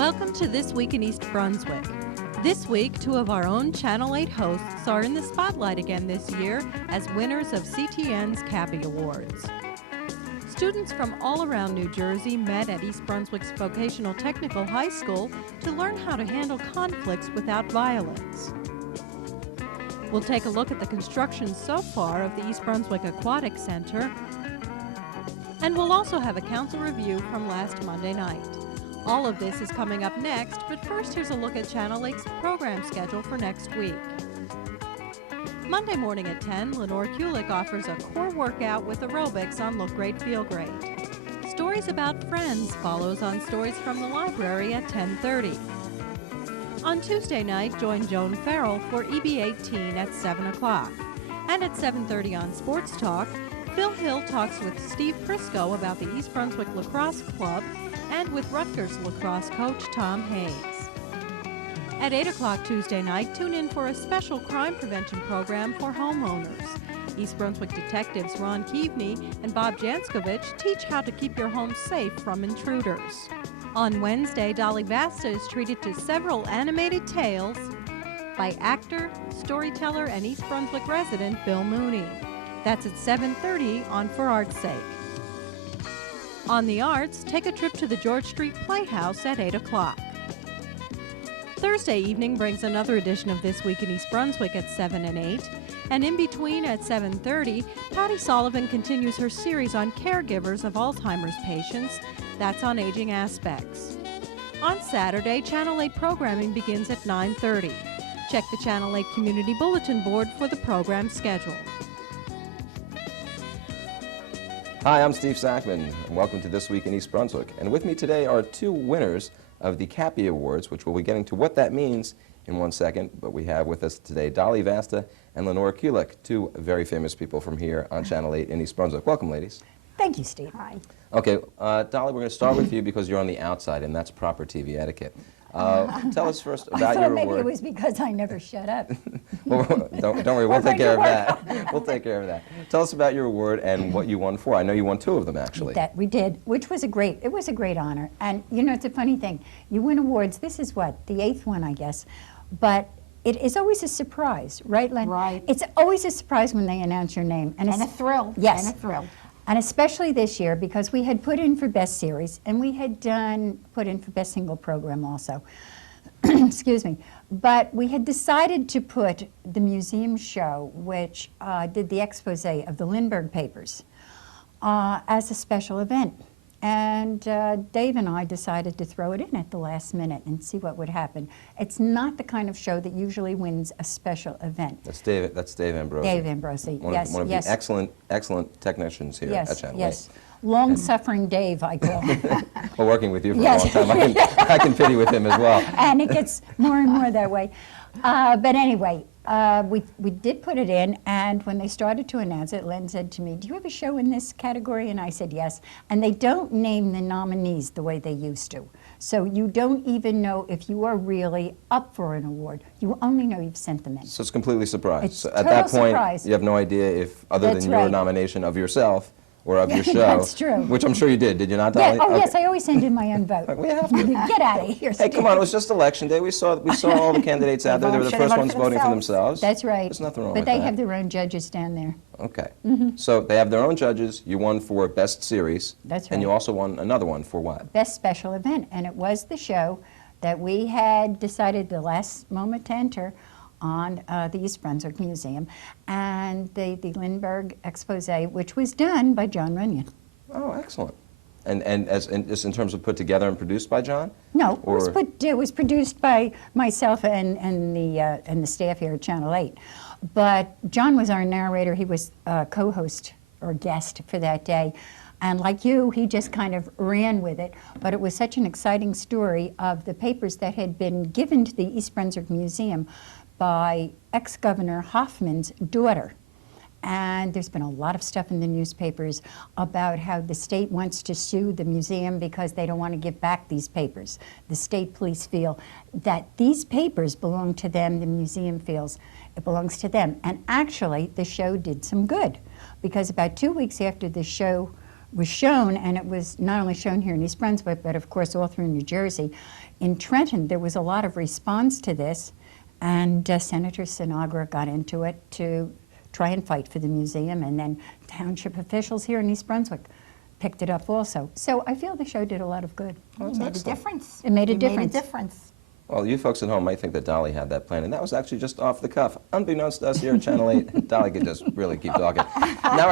Welcome to This Week in East Brunswick. This week, two of our own Channel 8 hosts are in the spotlight again this year as winners of CTN's Cappy Awards. Students from all around New Jersey met at East Brunswick's Vocational Technical High School to learn how to handle conflicts without violence. We'll take a look at the construction so far of the East Brunswick Aquatic Center, and we'll also have a council review from last Monday night. All of this is coming up next, but first here's a look at Channel 8's program schedule for next week. Monday morning at 10, Lenore offers a core workout with aerobics on Look Great, Feel Great. Stories About Friends follows on Stories from the Library at 10:30. On Tuesday night, join Joan Farrell for EB18 at 7 o'clock. And at 7:30 on Sports Talk, Phil Hill talks with Steve Prisco about the East Brunswick Lacrosse Club and with Rutgers lacrosse coach Tom Hayes. At 8 o'clock Tuesday night, tune in for a special crime prevention program for homeowners. East Brunswick detectives Ron Keaveney and Bob Janskovich teach how to keep your home safe from intruders. On Wednesday, Dolly Vasta is treated to several animated tales by actor, storyteller, and East Brunswick resident Bill Mooney. That's at 7:30 on For Art's Sake. On the arts, take a trip to the George Street Playhouse at 8 o'clock. Thursday evening brings another edition of This Week in East Brunswick at 7 and 8. And in between at 7:30, Patty Sullivan continues her series on caregivers of Alzheimer's patients. That's on Aging Aspects. On Saturday, Channel 8 programming begins at 9:30. Check the Channel 8 Community Bulletin Board for the program schedule. Hi, I'm Steve Sackman, and welcome to This Week in East Brunswick. And with me today are two winners of the Cappy Awards, which we'll be getting to what that means in 1 second. But we have with us today Dolly Vasta and Lenore, two very famous people from here on Channel 8 in East Brunswick. Welcome, ladies. Thank you, Steve. Hi. Okay, Dolly, we're going to start with you because you're on the outside, and that's proper TV etiquette. Tell us first about your award. I thought maybe it was because I never shut up. Well, don't worry, we'll take care of that. We'll take care of that. Tell us about your award and what you won for. I know you won two of them, actually. That we did, which was a great honor. And you know, it's a funny thing. You win awards, this is what, the 8th one, I guess. But it is always a surprise, right, Len? Right. It's always a surprise when they announce your name. And a thrill. Yes. And a thrill. And especially this year, because we had put in for Best Series, and we had put in for Best Single Program also. Excuse me. But we had decided to put the museum show, which did the expose of the Lindbergh papers, as a special event. And Dave and I decided to throw it in at the last minute and see what would happen. It's not the kind of show that usually wins a special event. That's Dave Ambrosi. Dave Ambrosi, yes. One of the excellent technicians here at Channel 8. Yes. Long-suffering Dave, I call him. Well, working with you for a long time, I can pity with him as well. And it gets more and more that way. But anyway, we did put it in, and when they started to announce it, Len said to me, "Do you have a show in this category?" And I said, "Yes." And they don't name the nominees the way they used to. So you don't even know if you are really up for an award. You only know you've sent them in. So it's completely surprise. It's So at that point, surprise. you have no idea if, other That's than your right. nomination of yourself, or of your show. That's true. Which I'm sure you did you not, Yeah, Dolly? oh yes, I always send in my own vote. We have to. Get out of here, Hey, Steve. come on, it was just election day. We saw all the candidates out there. They were the Should've first voted ones for voting for themselves. themselves. That's right. There's nothing wrong But with they that. have their own judges down there. Okay. So they have their own judges. You won for Best Series. That's And you right. also won another one for what? Best special event, and it was the show that we had decided the last moment to enter on the East Brunswick Museum, and the Lindbergh expose, which was done by John Runyon. Oh, excellent. And just in terms of put together and produced by John? No, Or- it was produced by myself and the staff here at Channel 8. But John was our narrator. He was co-host or guest for that day. And like you, he just kind of ran with it. But it was such an exciting story of the papers that had been given to the East Brunswick Museum by ex-Governor Hoffman's daughter. And there's been a lot of stuff in the newspapers about how the state wants to sue the museum because they don't want to give back these papers. The state police feel that these papers belong to them, the museum feels it belongs to them. And actually, the show did some good, because about 2 weeks after the show was shown, and it was not only shown here in East Brunswick, but of course all through New Jersey. In Trenton, there was a lot of response to this, and Senator Sinatra got into it to try and fight for the museum, and then township officials here in East Brunswick picked it up also. So I feel the show did a lot of good. It made a difference. It made a It difference. made a difference. Well, you folks at home might think that Dolly had that plan, and that was actually just off the cuff. Unbeknownst to us here at Channel 8, Dolly could just really keep talking. Now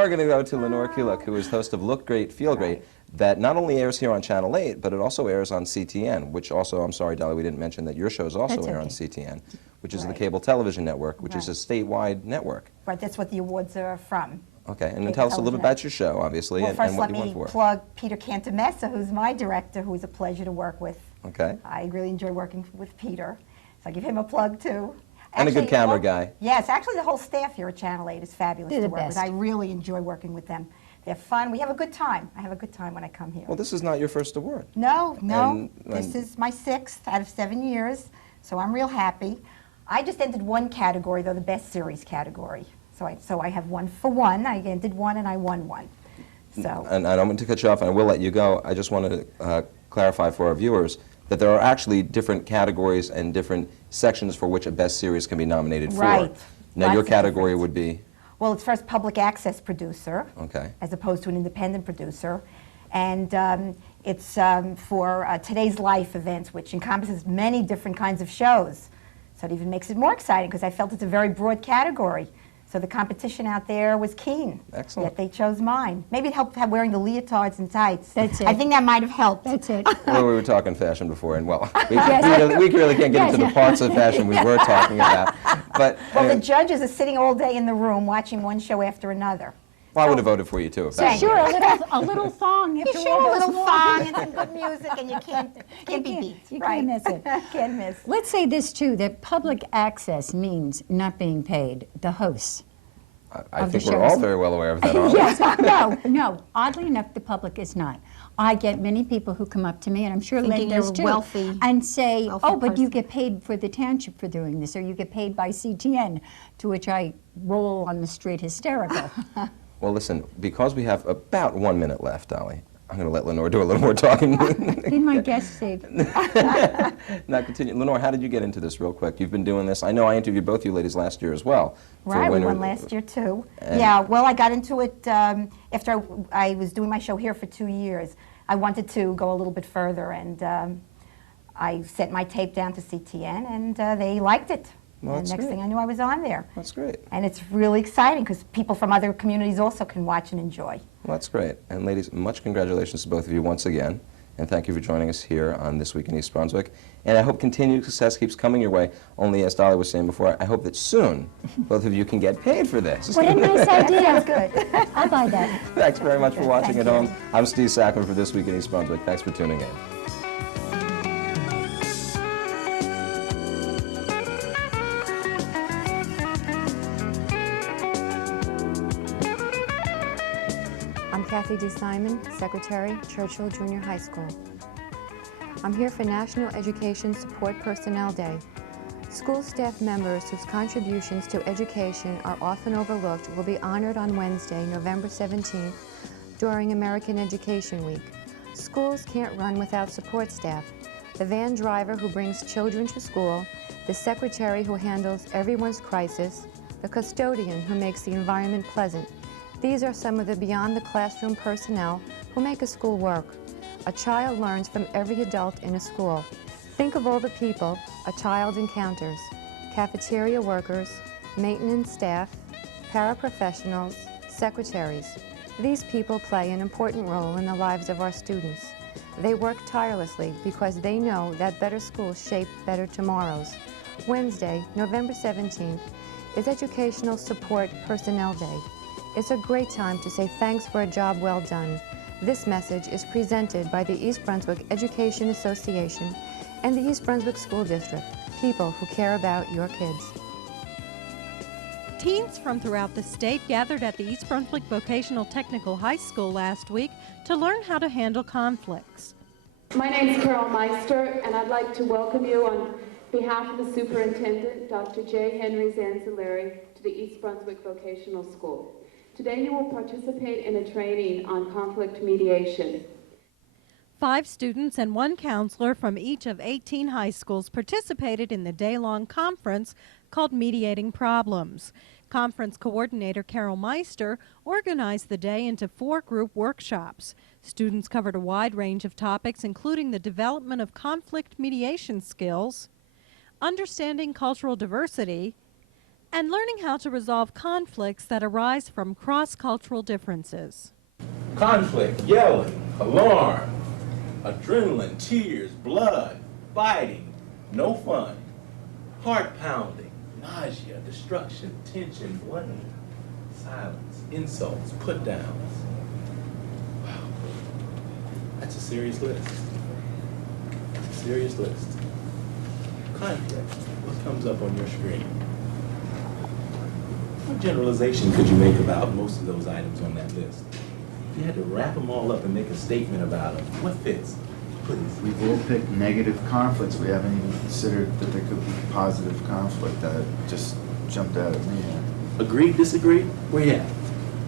we're going to go to Lenore Kuluk, who is host of Look Great, Feel Great, that not only airs here on Channel 8, but it also airs on CTN, which also, I'm sorry, Dolly, we didn't mention that your shows also That's air on okay. CTN, which is the Right. cable television network, which is a Right. statewide network. Right, that's what the awards are from. Okay, and then Cable tell us a little television. about your show, obviously, Well, and first what let you me won for. plug Peter Cantamessa, who's my director, who is a pleasure to work with. Okay. I really enjoy working with Peter, so I give him a plug too. And a good camera well, guy. Yes, actually the whole staff here at Channel 8 is fabulous They're to the work with. best. I really enjoy working with them. They're fun. We have a good time. I have a good time when I come here. Well, this is not your first award. No, And- this is my 6th out of 7 years, so I'm real happy. I just entered one category, though, the best series category. So I have one for one. I entered one and I won one. So And I don't mean to cut you off, and I will let you go. I just wanted to clarify for our viewers that there are actually different categories and different sections for which a best series can be nominated for. Right. Now, Lots your of category difference. would be, well, it's first public access producer, okay. as opposed to an independent producer. And it's for Today's Life events, which encompasses many different kinds of shows. So it even makes it more exciting because I felt it's a very broad category. So the competition out there was keen. Excellent. Yet they chose mine. Maybe it helped wearing the leotards and tights. That's it. I think that might have helped. That's it. Well, we were talking fashion before, and well, we Yes. really can't get into Yes. the parts of fashion we were talking about. But Well, the anyway, judges are sitting all day in the room watching one show after another. well, I would have voted for you, too, if that was Sure, the a little thong. You after show all a little those long- song and some good music, and you can't be can't- beat. you right? can't miss it. Can't miss. Let's say this too, that public access means not being paid, the hosts. I of the think we're all shows. very well aware of that, aren't we? Yes, no, oddly enough, the public is not. I get many people who come up to me, and I'm sure Lynn Thinking does you're a too, wealthy- and say, wealthy oh, but you person." get paid for the township for doing this, or you get paid by CTN, to which I roll on the street hysterical. Well, listen, because we have about 1 minute left, Dolly, I'm going to let Lenore do a little more talking. Be my guest, Steve. Now, continue. Lenore, how did you get into this real quick? You've been doing this. I know I interviewed both you ladies last year as well. for Right, we winner- won last year too. And- Yeah, well, I got into it after I was doing my show here for 2 years. I wanted to go a little bit further, and I sent my tape down to CTN, and they liked it. Well, and that's next great. thing I knew, I was on there. That's great. And it's really exciting because people from other communities also can watch and enjoy. Well, that's great. And ladies, much congratulations to both of you once again. And thank you for joining us here on This Week in East Brunswick. And I hope continued success keeps coming your way. Only, as Dolly was saying before, I hope that soon both of you can get paid for this. What a nice idea. Sounds good. I'll buy that. Thanks very much for watching Thank at you. home. I'm Steve Sackman for This Week in East Brunswick. Thanks for tuning in. I'm Kathy D. Simon, Secretary, Churchill Junior High School. I'm here for National Education Support Personnel Day. School staff members whose contributions to education are often overlooked will be honored on Wednesday, November 17th, during American Education Week. Schools can't run without support staff. The van driver who brings children to school, the secretary who handles everyone's crisis, the custodian who makes the environment pleasant. These are some of the beyond the classroom personnel who make a school work. A child learns from every adult in a school. Think of all the people a child encounters: cafeteria workers, maintenance staff, paraprofessionals, secretaries. These people play an important role in the lives of our students. They work tirelessly because they know that better schools shape better tomorrows. Wednesday, November 17th, is Educational Support Personnel Day. It's a great time to say thanks for a job well done. This message is presented by the East Brunswick Education Association and the East Brunswick School District, people who care about your kids. Teens from throughout the state gathered at the East Brunswick Vocational Technical High School last week to learn how to handle conflicts. My name is Carol Meister, and I'd like to welcome you on behalf of the Superintendent, Dr. J. Henry Zanzilleri, to the East Brunswick Vocational School. Today you will participate in a training on conflict mediation. 5 students and 1 counselor from each of 18 high schools participated in the day-long conference called Mediating Problems. Conference coordinator Carol Meister organized the day into 4 group workshops. Students covered a wide range of topics, including the development of conflict mediation skills, understanding cultural diversity, and learning how to resolve conflicts that arise from cross-cultural differences. Conflict, yelling, alarm, adrenaline, tears, blood, fighting, no fun, heart pounding, nausea, destruction, tension, blame, silence, insults, put downs. Wow. That's a serious list. That's a serious list. Conflict, what comes up on your screen? What generalization could you make about most of those items on that list? If you had to wrap them all up and make a statement about them, what fits? Please. We've all picked negative conflicts. We haven't even considered that there could be positive conflict. That just jumped out at me. Agree, disagree? Where you at?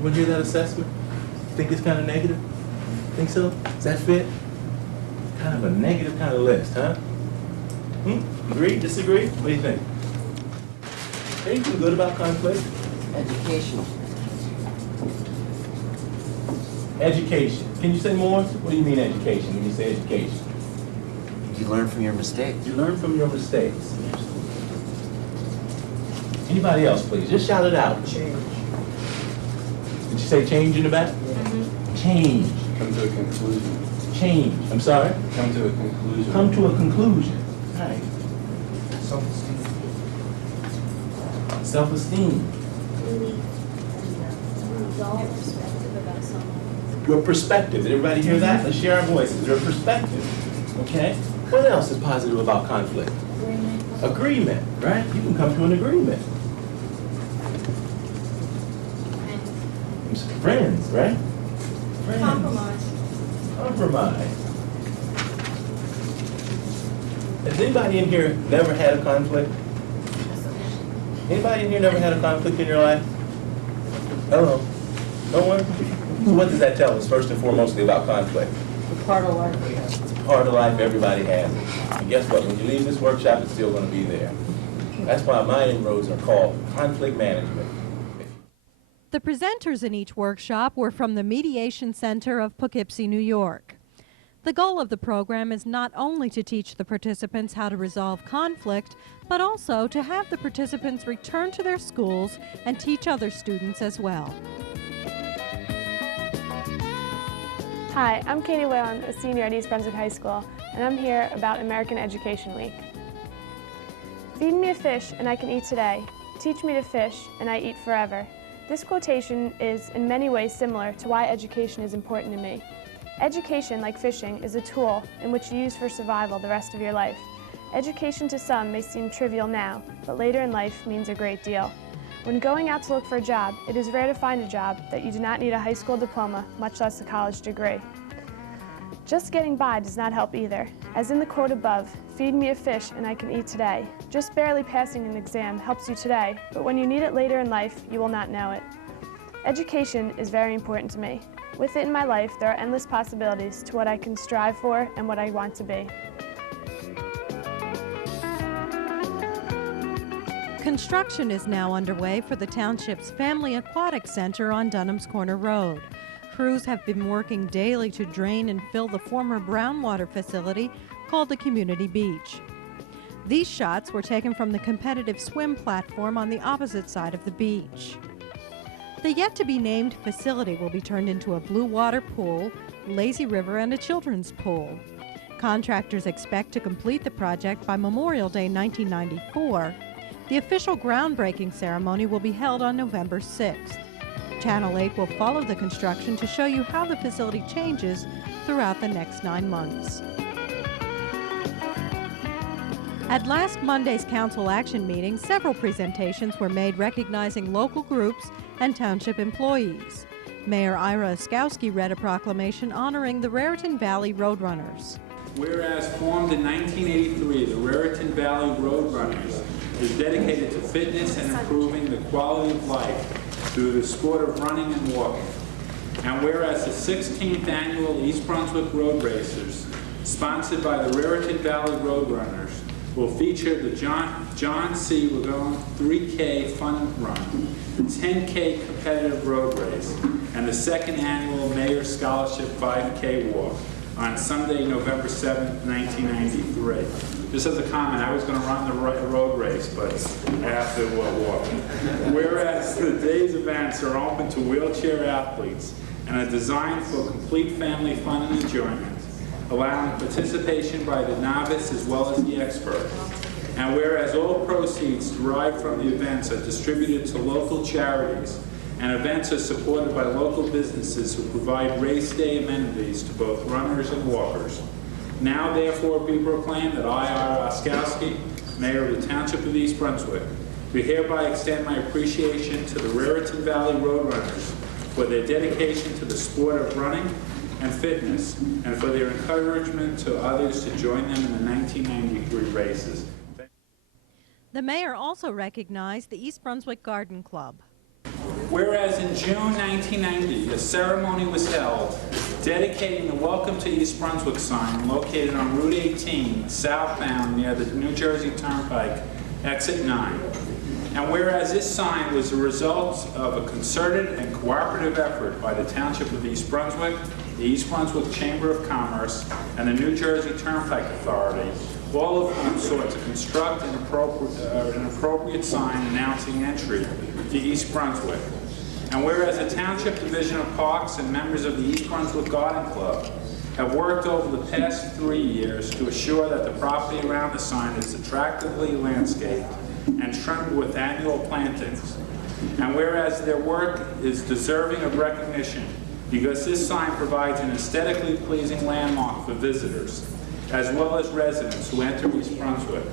Want to hear that assessment? Think it's kind of negative? Think so? Does that fit? Kind of a negative kind of list, huh? Agree, disagree? What do you think? Anything good about conflict? Education. Education. Can you say more? What do you mean education when you say education? You learn from your mistakes. You learn from your mistakes. Anybody else, please? Just shout it out. Change. Did you say change in the back? Change. Come to a conclusion. Change. I'm sorry? Come to a conclusion. Come to a conclusion. Right. Self-esteem. Self-esteem. Perspective about someone. Your perspective. Did everybody hear that? Let's share our voices. Your perspective. Okay? What else is positive about conflict? Agreement, right? You can come to an agreement. Friends, right? Friends. Compromise. Compromise. Has anybody in here never had a conflict? Anybody in here never had a conflict in your life? Hello? No one? So what does that tell us, first and foremostly, about conflict? It's part of life we have. It's a part of life, everybody has it. And guess what? When you leave this workshop, it's still going to be there. That's why my inroads are called conflict management. The presenters in each workshop were from the Mediation Center of Poughkeepsie, New York. The goal of the program is not only to teach the participants how to resolve conflict, but also to have the participants return to their schools and teach other students as well. Hi, I'm Katie Whalen, a senior at East Brunswick High School, and I'm here about American Education Week. Feed me a fish and I can eat today. Teach me to fish and I eat forever. This quotation is in many ways similar to why education is important to me. Education, like fishing, is a tool in which you use for survival the rest of your life. Education to some may seem trivial now, but later in life means a great deal. When going out to look for a job, it is rare to find a job that you do not need a high school diploma, much less a college degree. Just getting by does not help either. As in the quote above, feed me a fish and I can eat today. Just barely passing an exam helps you today, but when you need it later in life, you will not know it. Education is very important to me. With it in my life, there are endless possibilities to what I can strive for and what I want to be. Construction is now underway for the township's Family Aquatic Center on Dunham's Corner Road. Crews have been working daily to drain and fill the former brownwater facility called the Community Beach. These shots were taken from the competitive swim platform on the opposite side of the beach. The yet-to-be-named facility will be turned into a blue water pool, lazy river, and a children's pool. Contractors expect to complete the project by Memorial Day 1994. The official groundbreaking ceremony will be held on November 6th. Channel 8 will follow the construction to show you how the facility changes throughout the next 9 months. At last Monday's Council Action meeting, several presentations were made recognizing local groups and township employees. Mayor Ira Oskowski read a proclamation honoring the Raritan Valley Roadrunners. Whereas formed in 1983, the Raritan Valley Roadrunners is dedicated to fitness and improving the quality of life through the sport of running and walking. And whereas the 16th annual East Brunswick Road Racers, sponsored by the Raritan Valley Roadrunners, will feature the John C. Wagone 3K Fun Run, the 10K Competitive Road Race, and the second annual Mayor's Scholarship 5K Walk on Sunday, November 7th, 1993. Just as a comment, I was going to run the road race, but I have to walk. Whereas the day's events are open to wheelchair athletes and are designed for complete family fun and enjoyment, allowing participation by the novice as well as the expert. And whereas all proceeds derived from the events are distributed to local charities, and events are supported by local businesses who provide race day amenities to both runners and walkers. Now therefore be proclaimed that I, R. Oskowski, Mayor of the Township of East Brunswick, do hereby extend my appreciation to the Raritan Valley Roadrunners for their dedication to the sport of running and fitness, and for their encouragement to others to join them in the 1993 races. The mayor also recognized the East Brunswick Garden Club. Whereas in June 1990, a ceremony was held dedicating the Welcome to East Brunswick sign located on Route 18, southbound near the New Jersey Turnpike, exit 9. And whereas this sign was the result of a concerted and cooperative effort by the Township of East Brunswick, the East Brunswick Chamber of Commerce, and the New Jersey Turnpike Authority, all of whom sought to construct an appropriate sign announcing entry to East Brunswick. And whereas the Township Division of Parks and members of the East Brunswick Garden Club have worked over the past 3 years to assure that the property around the sign is attractively landscaped and trimmed with annual plantings. And whereas their work is deserving of recognition because this sign provides an aesthetically pleasing landmark for visitors, as well as residents who enter East Brunswick.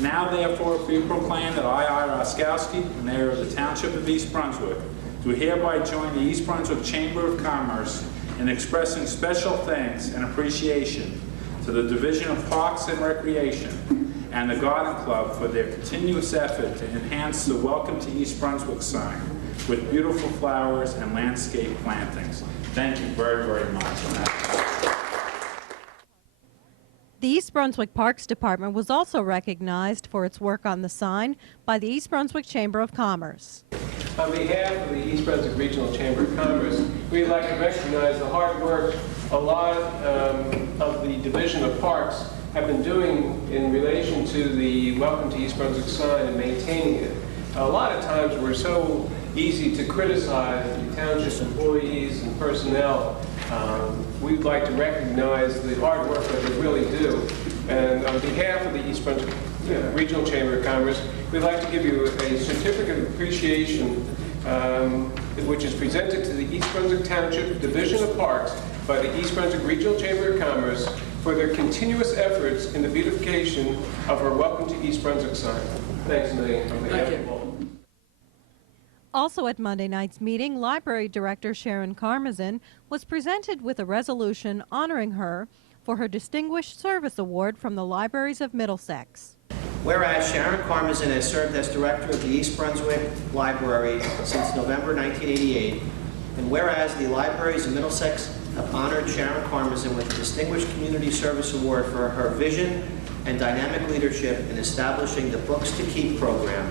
Now therefore be proclaimed that I, R. Oskowski, Mayor of the Township of East Brunswick, do hereby join the East Brunswick Chamber of Commerce in expressing special thanks and appreciation to the Division of Parks and Recreation and the Garden Club for their continuous effort to enhance the Welcome to East Brunswick sign with beautiful flowers and landscape plantings. Thank you very, very much. The East Brunswick Parks Department was also recognized for its work on the sign by the East Brunswick Chamber of Commerce. On behalf of the East Brunswick Regional Chamber of Commerce, we'd like to recognize the hard work a lot of the Division of Parks have been doing in relation to the Welcome to East Brunswick sign and maintaining it. A lot of times we're so easy to criticize the township employees and personnel. We'd like to recognize the hard work that they really do. And on behalf of the East Brunswick Regional Chamber of Commerce, we'd like to give you a certificate of appreciation, which is presented to the East Brunswick Township Division of Parks by the East Brunswick Regional Chamber of Commerce for their continuous efforts in the beautification of our Welcome to East Brunswick sign. Thanks a million on behalf of all. Also at Monday night's meeting, Library Director Sharon Karmazin was presented with a resolution honoring her for her Distinguished Service Award from the Libraries of Middlesex. Whereas Sharon Karmazin has served as Director of the East Brunswick Library since November 1988, and whereas the Libraries of Middlesex have honored Sharon Karmazin with the Distinguished Community Service Award for her vision and dynamic leadership in establishing the Books to Keep program,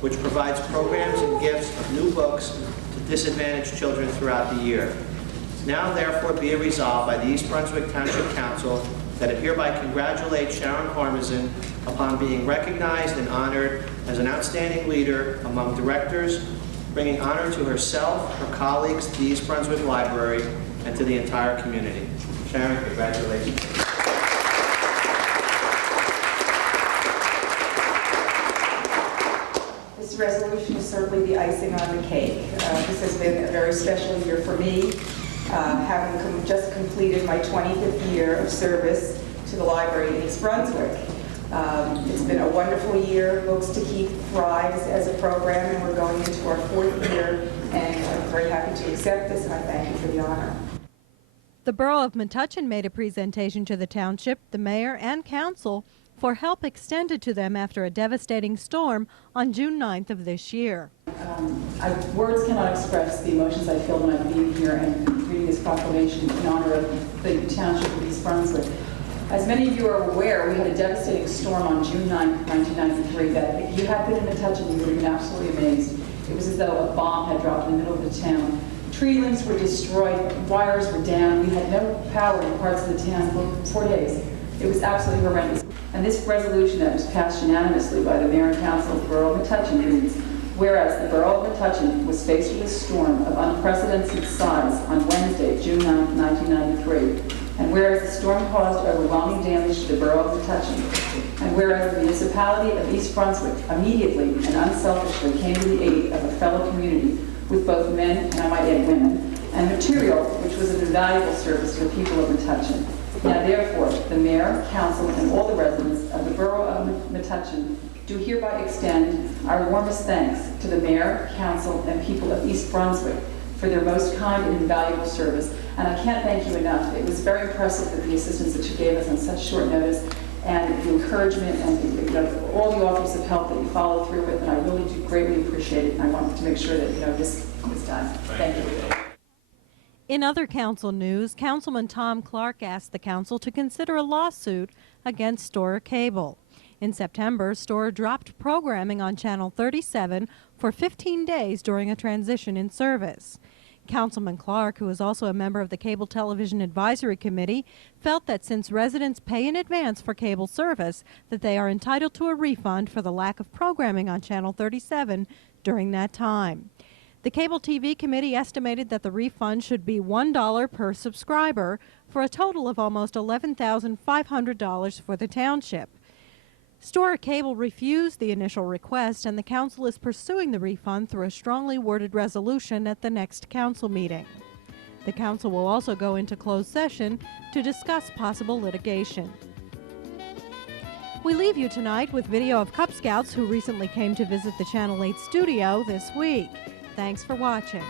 which provides programs and gifts of new books to disadvantaged children throughout the year. Now therefore be it resolved by the East Brunswick Township Council that it hereby congratulates Sharon Karmazin upon being recognized and honored as an outstanding leader among directors, bringing honor to herself, her colleagues, the East Brunswick Library, and to the entire community. Sharon, congratulations. This resolution is certainly the icing on the cake. This has been a very special year for me, having just completed my 25th year of service to the library in East Brunswick. It's been a wonderful year. Books to Keep thrives as a program, and we're going into our 4th year, and I'm very happy to accept this, and I thank you for the honor. The Borough of Metuchen made a presentation to the township, the mayor, and council for help extended to them after a devastating storm on June 9th of this year. Words cannot express the emotions I feel when I'm being here and reading this proclamation in honor of the township of East Brunswick. As many of you are aware, we had a devastating storm on June 9th, 1993 that if you had been in Metuchen, you would have been absolutely amazed. It was as though a bomb had dropped in the middle of the town. Tree limbs were destroyed, wires were down, we had no power in parts of the town for 4 days. It was absolutely horrendous. And this resolution that was passed unanimously by the Mayor and Council of the Borough of Metuchen reads, whereas the Borough of Metuchen was faced with a storm of unprecedented size on Wednesday, June 9, 1993, and whereas the storm caused overwhelming damage to the Borough of Metuchen, and whereas the municipality of East Brunswick immediately and unselfishly came to the aid of a fellow community with both men, and I might add women, and material which was an invaluable service to the people of Metuchen. Now therefore, the Mayor, Council, and all the residents of the Borough of Metuchen do hereby extend our warmest thanks to the Mayor, Council, and people of East Brunswick for their most kind and invaluable service. And I can't thank you enough. It was very impressive that the assistance that you gave us on such short notice, and the encouragement and all the offers of help that you followed through with, and I really do greatly appreciate it. And I wanted to make sure that this was done. Thank you. In other council news, Councilman Tom Clark asked the council to consider a lawsuit against Storer Cable. In September, Storer dropped programming on Channel 37 for 15 days during a transition in service. Councilman Clark, who is also a member of the Cable Television Advisory Committee, felt that since residents pay in advance for cable service, that they are entitled to a refund for the lack of programming on Channel 37 during that time. The Cable TV Committee estimated that the refund should be $1 per subscriber for a total of almost $11,500 for the township. Storer Cable refused the initial request, and the council is pursuing the refund through a strongly worded resolution at the next council meeting. The council will also go into closed session to discuss possible litigation. We leave you tonight with video of Cub Scouts who recently came to visit the Channel 8 studio this week. Thanks for watching.